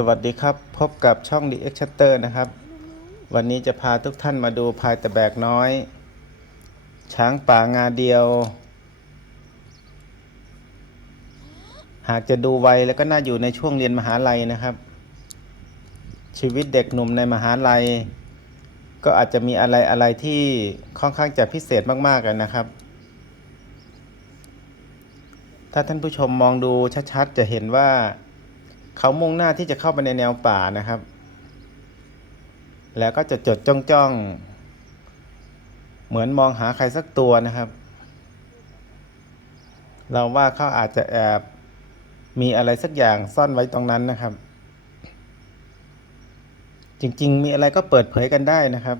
สวัสดีครับ พบกับช่อง The X Shutter นะครับ วันนี้จะพาทุกท่านมาดูพายตะแบกน้อย ช้างป่างาเดียว หากจะดูไวแล้วก็น่าอยู่ในช่วงเรียนมหาลัยนะครับ ชีวิตเด็กหนุ่มในมหาลัย ก็อาจจะมีอะไรอะไรที่ค่อนข้างจะพิเศษมากๆกันนะครับ ถ้าท่านผู้ชมมองดูชัดๆ จะเห็นว่า เขามุ่งหน้าที่จะเข้าไปในแนวป่านะครับ แล้วก็จะจดจ้องจ้อง เหมือนมองหาใครสักตัวนะครับ เราว่าเขาอาจจะแอบมีอะไรสักอย่างซ่อนไว้ตรงนั้นนะครับ จริง ๆ มีอะไรก็เปิดเผยกันได้นะครับ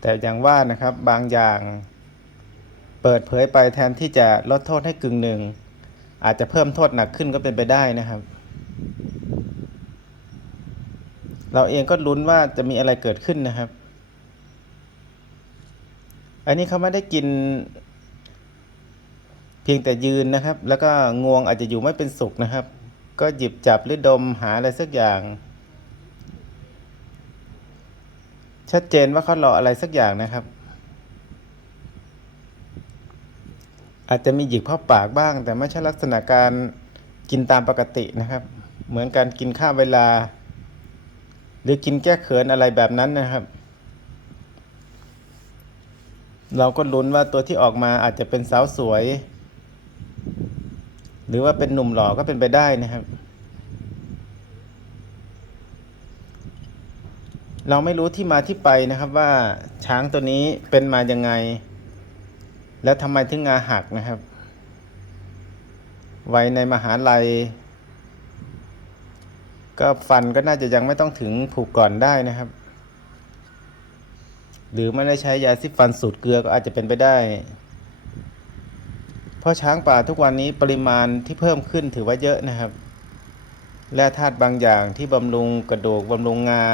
แต่อย่างว่านะครับบางอย่าง เปิดเผยไปแทนที่จะลดโทษให้กึ่งหนึ่ง อาจจะเพิ่มโทษหนักขึ้นก็เป็นไปได้นะครับ เราเองก็ลุ้นว่าจะมีอะไรเกิดขึ้นนะครับ อันนี้เขาไม่ได้กิน เพียงแต่ยืนนะครับ แล้วก็งวงอาจจะอยู่ไม่เป็นสุขนะครับ ก็หยิบจับหรือดมหาอะไรสักอย่าง ชัดเจนว่าเขารออะไรสักอย่างนะครับ อาจจะมีหยิกเข้าปากบ้าง แต่ไม่ใช่ลักษณะการกินตามปกตินะครับ เหมือนการกินข้ามเวลา หรือกินแก้เขินอะไรแบบนั้นนะครับเราก็ลุ้นว่าตัวที่ออกมาอาจจะเป็นสาวสวย หรือว่าเป็นหนุ่มหล่อก็เป็นไปได้นะครับ เราไม่รู้ที่มาที่ไปนะครับว่าช้างตัวนี้เป็นมายังไง แล้วทำไมถึงงาหักนะครับ ไว้ในมหาลัย ก็ฟันก็น่าจะยังไม่ต้องถึงผูกก่อนได้นะครับ หรือไม่ได้ใช้ยาซิฟันสูตรเกลือก็อาจจะเป็นไปได้ เพราะช้างป่าทุกวันนี้ปริมาณที่เพิ่มขึ้นถือว่าเยอะนะครับ และธาตุบางอย่างที่บำรุงกระดูกบำรุงงา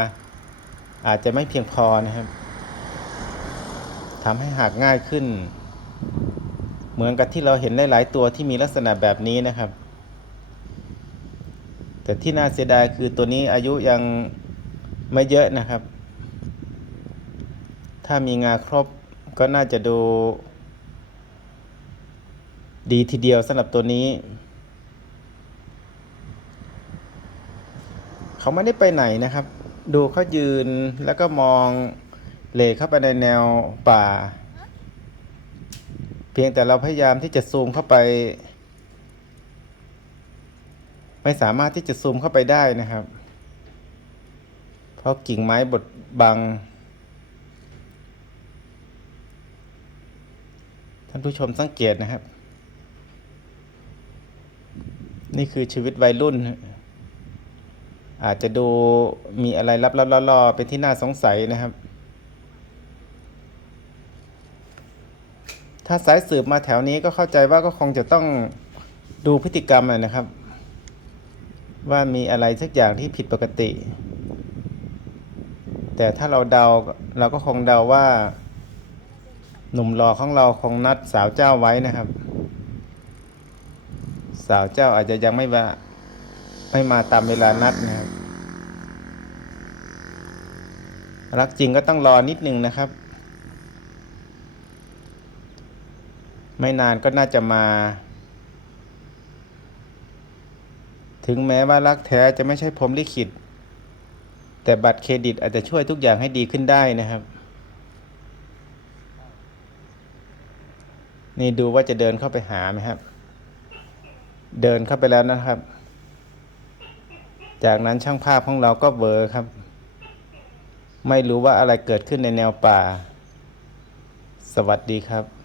อาจจะไม่เพียงพอนะครับทำให้หักง่ายขึ้น เหมือนกับที่เราเห็นหลายตัวที่มีลักษณะแบบนี้นะครับ แต่ที่น่าเสียดายคือตัวนี้อายุยังไม่เยอะนะครับ ถ้ามีงาครบก็น่าจะดู ดีทีเดียวสำหรับตัวนี้ เขาไม่ได้ไปไหนนะครับ ดูเขายืนแล้วก็มองเหลเข้าไปในแนวป่า พียงแต่เราพยายามที่จะซูมเข้าไป ไม่สามารถที่จะซูมเข้าไปได้นะครับ เพราะกิ่งไม้บดบัง ท่านผู้ชมสังเกตนะครับ นี่คือชีวิตวัยรุ่น อาจจะดูมีอะไรลับๆล่อๆเป็นที่น่าสงสัยนะครับ ถ้าสายสืบมาแถวนี้ก็เข้าใจว่าก็คงจะต้องดูพฤติกรรมนะครับ ว่ามีอะไรสักอย่างที่ผิดปกติ แต่ถ้าเราเดาเราก็คงเดาว่า หนุ่มรอของเราคงนัดสาวเจ้าไว้นะครับ สาวเจ้าอาจจะยังไม่มาไม่มาตามเวลานัดนะครับรักจริงก็ต้องรอนิดนึงนะครับ ไม่นานก็น่าจะมา ถึงแม้ว่ารักแท้จะไม่ใช่พรมลิขิต แต่บัตรเครดิตอาจจะช่วยทุกอย่างให้ดีขึ้นได้นะครับ นี่ดูว่าจะเดินเข้าไปหาไหมครับ เดินเข้าไปแล้วนะครับ จากนั้นช่างภาพของเราก็เบลอครับ ไม่รู้ว่าอะไรเกิดขึ้นในแนวป่า สวัสดีครับ